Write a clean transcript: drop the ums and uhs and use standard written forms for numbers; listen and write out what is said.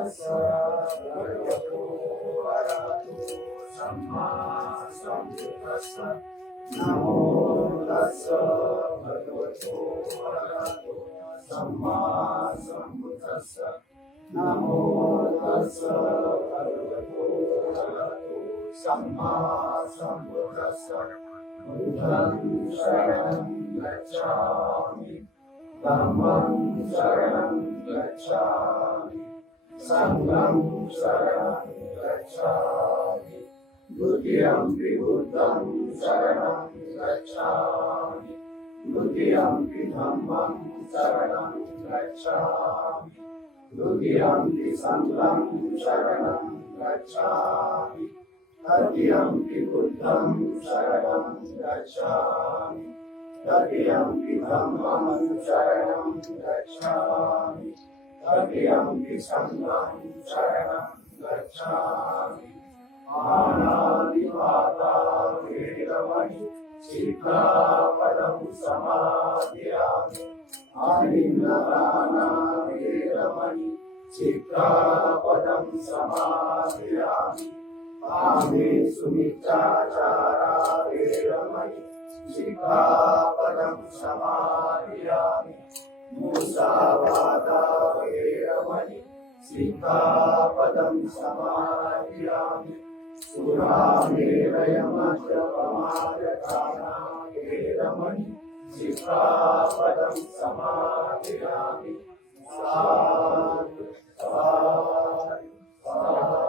भगवतो अरहतो सम्मा सम्बुद्दस्स नमो तस्स भगवतो अरहतो सम्मा सम्बुद्दस्स नमो तस्स भगवतो अरहतो सम्मा सम्बुद्दस्स बुद्धं शरणं गच्छामि धम्मं शरणं गच्छामि संघं शरणं गच्छामि द्वितीयंपि बुद्धं शरणं गच्छामि द्वितीयंपि धम्मं शरणं गच्छामि द्वितीयंपि संघं शरणं गच्छामि तृतीयंपि बुद्धं शरणं गच्छामि तृतीयंपि धम्मं शरणं गच्छामि तृतीयंपि संघं शरणं गच्छामि पाणातिपाता वेरमणि शिक्षापदं समादयामि आलिङ्गनाना वेरमणि शिक्षापदं समादयामि कामेषु मिथ्याचारा वेरमणि शिक्षापदं समादयामि मुसावादा वेरमणि शिक्षापदं समादयामि सुरामेरयमद्यपमाददाना वेरमणि शिक्षापदं समादयामि साधु साधु साधु